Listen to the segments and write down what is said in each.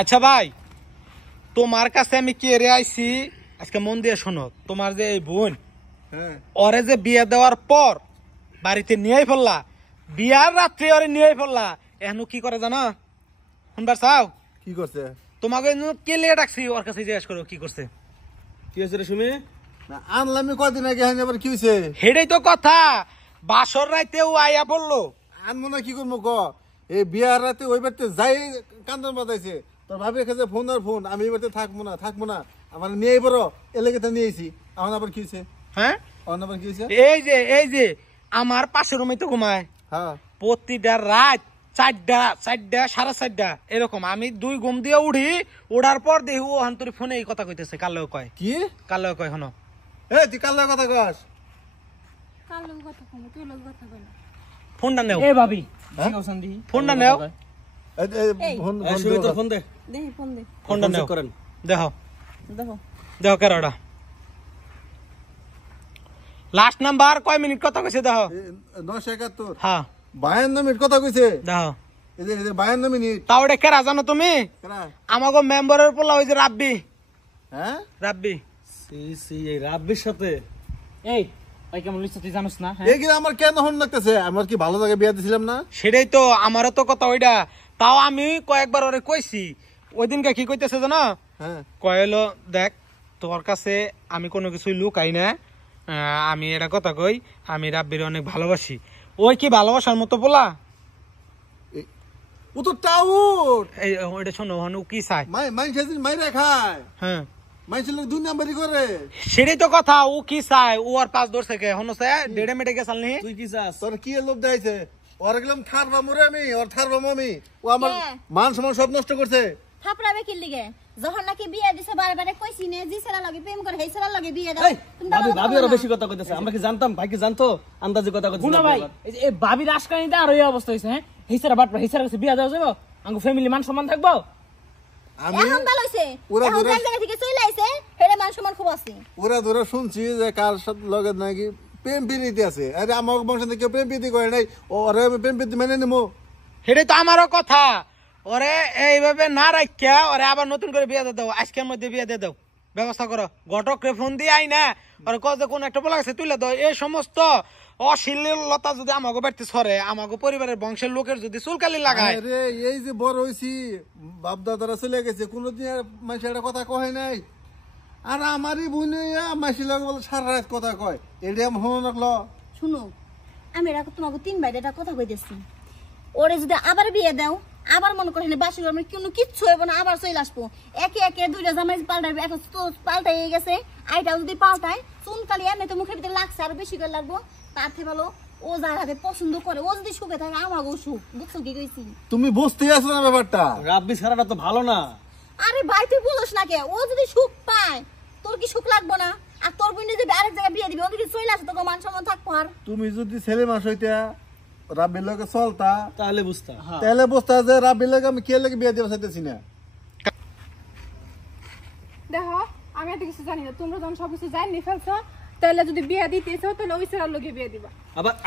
আচ্ছা ভাই, তোমার কাছে আমি কে রে আইছি আজকে মন দিয়ে শোনো। তোমার যে এই বোন, ওরে যে বিয়ে দেওয়ার পর বাড়িতে নিয়েই ফেললা, বিয়ার রাত্রে ওরে নিয়েই ফেললা, এখন কি করে জানো? শুনবার চাও কি করছে? তোমাকে কে লিয়ে ডাকছি, ওর কাছে জিজ্ঞেস করো কি করছে। কি হয়েছে রে সুমি? আনলাম কদিন আগে, আবার কি হয়েছে? হেডেই তো কথা, বাসর রাইতে ও আইয়া পড়লো। আনবো না কি করবো ক? এই বিয়ার রাতে ওই বাড়িতে যাই কান্দন বাজাইছে, তোর ভাবির কাছে ফোন আর ফোন, আমি এই বাড়িতে থাকবো না আমার নিয়ে বড় এলাকাতে নিয়েছি। এখন আবার কি হয়েছে? হ্যাঁ, এখন আবার কি হয়েছে? এই যে আমার পাশের রুমে তো ঘুমায়, হ্যাঁ, প্রতিটা রাত 4টা 4:30 এরকম আমি 2 ঘুম দিয়ে উঠি, ওঠার পর দেখি ও অন্তরে ফোনে এই কথা কইতেছে। কালেও কয় কি? কালেও কয় হনো। তুই কাল্লার কথা কস? ফোনটা নেও। ভাবি ফোনটা নেও। ফোন দে, ফোনটা নেও, করেন দেখো দেখো কেরাটা লাস্ট নাম্বার কয় মিনিট কথা কইছে দেখো। 971। হ্যাঁ 52 মিনিট কথা কইছে। দেখো এই যে 52 মিনিট। তাও এটা কেরা জানো তুমি? আমাগো মেম্বারের পোলা হইছে রাব্বি। হ্যাঁ, রাব্বি। এই রাব্বির সাথে এই ভাই কেমন লিখছ তুই জানোস না? এই কি আমার কেন হন লাগতেছে? আমার কি ভালো জায়গায় বিয়ে দিছিলাম না? সেটাই তো আমারও তো কথা ওইটা। তাও আমি কয়েকবার ওরে কইছি। ওই দিনকে কি কইতেছে জানো? হ্যাঁ, কয়লো দেখ তোর কাছে আমি কোনো কিছু লুকাই না, আমি এটা কথা কই, আমি রাব্বির অনেক ভালোবাসি। ওই কি ভালোবাসার মতো পোলা? ও তো টাউট। এই ওইটা শোনো, ও কি চায়? মাইরা খায়। হ্যাঁ, মাইছিল 2 নাম্বারই করে। সেটাই তো কথা, ও কি চায়? ও আর 5 ধরছে কে হনো চায় ডেড়ে মেটে গেছাল নি। তুই কি চাস? তোর কি লোভ দেখাইছে? ওর গেলাম থারবা মরে আমি, ওর থারবা আমি। ও আমার মান সম্মান সব নষ্ট করছে। থাপড়াবে কি লিগে? যখন নাকি বিয়ে দিছে বারে কইছি নে জি ছেলে লাগে প্রেম করে, হেই ছেলে লাগে বিয়ে দাও। ভাবি আরো বেশি কথা কইতেছে। আমরা কি জানতাম? ভাই কি জানতো? আন্দাজে কথা কইতেছে। গুনা ভাই এই ভাবির আশকানিতে আর এই অবস্থা হইছে। হ্যাঁ, হিসারা বাটপা হিসারা কাছে বিয়া দেওয়া যাবে? আঙ্গু ফ্যামিলি মান সম্মান থাকবো? আমি এখন ভালো হইছে, এখন জায়গা থেকে চলে আইছে, হেরে মান সম্মান খুব আছে। ওরা ধরে শুনছি যে কার সাথে লগে নাকি প্রেম প্রীতি আছে। আরে আমার বংশ থেকে প্রেম প্রীতি করে নাই, ওরে আমি প্রেম প্রীতি মেনে নেবো? সেটাই তো আমারও কথা। ওরে এইভাবে না রাখিয়া ওরে আবার নতুন করে বিয়ে দিয়ে দাও, আজকের মধ্যে বিয়ে দিয়ে দাও, ব্যবস্থা করো। ঘটকরে ফোন দিয়ে আই না, ওরে কত কোন একটা পোলা গেছে তুলে দাও। এই সমস্ত অশ্লীলতা যদি আমাকে বাড়তে সরে, আমাকে পরিবারের বংশের লোকের যদি চুলকালি লাগায়। আরে এই যে বড় হইছি, বাপ দাদারা চলে গেছে, কোনদিন আর মানুষ একটা কথা কয় নাই। আর আমারই বোনে মাসি লাগে বলে সারা রাত কথা কয়, এটা আমি হনো রাখলো। শুনো, আমি এটা তোমাকে 3 বাইরে একটা কথা কইতেছি। ওরে যদি আবার বিয়ে দাও, আবার মনে করেন বাসি ঘরে কোনো কিচ্ছু হইব না, আবার চলে আসবো। একে 2টা জামাই পাল্টাইবে, এখন তো পাল্টাই গেছে। আইটাও যদি পাল্টায়, চুনকালি এমনি তো মুখের ভিতরে লাগছে, আরো বেশি করে লাগবো। তার থেকে ভালো ও যার হাতে পছন্দ করে, ও যদি সুখে থাকে আমাকেও সুখ। বুঝছো কি কইছি? তুমি বুঝতে আসো না ব্যাপারটা? রাব্বি ছাড়াটা তো ভালো না। আরে ভাই তুই বলিস না কে? ও যদি সুখ পায়, তোর কি সুখ লাগবো না? আর তোর বোন যদি আরেক জায়গায় বিয়ে দিবি, ওদিকে চলে আসে, তোকে মান সম্মান থাকবো। আর তুমি যদি ছেলে মাস হইতা, রাব্বির লগে চলতা, তাহলে বুঝতা। তাহলে বুঝতা যে রাব্বির লগে আমি কে লাগে বিয়ে দিবা চাইতেছি না। দেখো আমি এত কিছু জানি না, তোমরা যখন সবকিছু জানি ফেলছো, তাহলে যদি বিয়ে দিতেছো তাহলে ওই ছেলের লগে বিয়ে দিবা।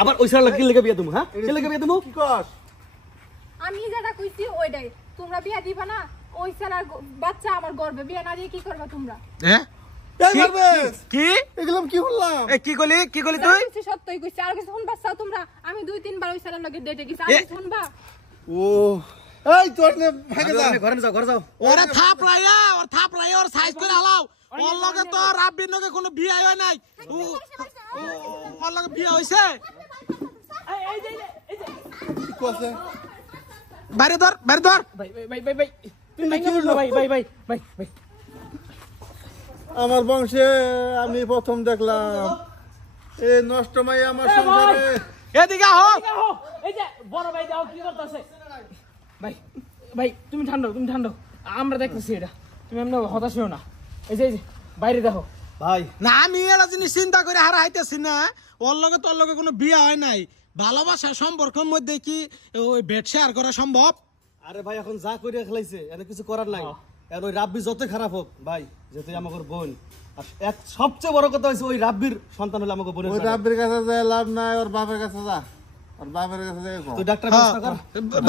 আবার ওই ছাড়া কি লেগে বিয়ে দেবো? হ্যাঁ, কি লেগে বিয়ে দেবো? কি কস? আমি যেটা কইছি ওইটাই, তোমরা বিয়ে দিবা না। ওই ছেলের বাচ্চা আমার গর্বে, বিয়ে না দিয়ে কি করবা তোমরা? হ্যাঁ কি এগুলো কি বললাম? কি কইলি তুই? কইছি সত্যই কইছি। আর কিছু শুনবা চাও তোমরা? আমি 2-3 বার ওই ছেলের লগে ডেটে গেছি, আর কিছু শুনবা? ও এই তোর নে ভাগে যা, ঘরে যাও। ওরে থাপড়াইয়া ওর সাইজ করে হালাও। ওর লগে তো রাব্বির লগে কোনো বিয়ে হয় নাই। ওর লগে বিয়ে হইছে। কি কইছে? বাইরে ধর ভাই তুমি কি বললো? ভাই আমার বংশে আমি প্রথম দেখলাম এই নষ্ট মাই আমার সংসারে। এদিকে আহ। এই যে বড় ভাই দাও কি করতেছে? ভাই তুমি ঠান্ডা, আমরা দেখতেছি এটা। তুমি এমন হতাশ হও না। এই যে বাইরে দেখো ভাই। না আমি এটা জিনিস চিন্তা করে হারাইতেছি না। ওর লগে তোর লগে কোনো বিয়ে হয় নাই। ভালোবাসা সম্পর্কের মধ্যে কি ওই বেড শেয়ার করা সম্ভব? আরে ভাই এখন যা করে খেলাইছে, এর কিছু করার নাই। আর ওই রাব্বি যত খারাপ হোক ভাই, যেহেতু আমাদের বোন, আর এক সবচেয়ে বড় কথা হচ্ছে ওই রাব্বির সন্তান হলে আমাকে বোনের। ওই রাব্বির কাছে যায় লাভ নাই, ওর বাপের কাছে যা, ওর বাপের কাছে যায়। তুই ডাক্তার ব্যবস্থা কর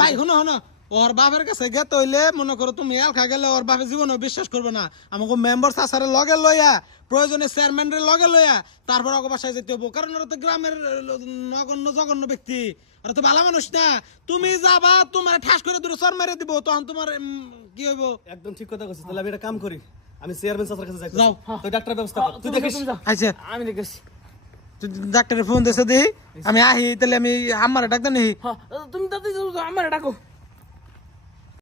ভাই। শোনো ওর বাপের কাছে গেতে হইলে মনে করো তুমি এলখা গেলে ওর বাপে জীবনও বিশ্বাস করবে না। আমাকে মেম্বার চাচারে লগে লইয়া প্রয়োজনে চেয়ারম্যানের লগে লইয়া তারপর ওকে বাসায় যেতে হবো, কারণ ওরা তো গ্রামের নগণ্য জঘন্য ব্যক্তি, ওরা তো ভালো মানুষ না। তুমি যাবা তোমার ঠাস করে দূরে চর মেরে দিব, তখন তোমার কি হইব? একদম ঠিক কথা কইছিস। তাহলে আমি একটা কাম করি, আমি চেয়ারম্যান স্যারের কাছে যাই, যাও। তুই ডাক্তার ব্যবস্থা কর, তুই দেখিস। আচ্ছা আমি দেখেছি। তুই ডাক্তারের ফোন দিয়েছে দিই, আমি আহি, তাহলে আমি আমার ডাক্তার নেই। হ্যাঁ তুমি তাতে আমার ডাকো।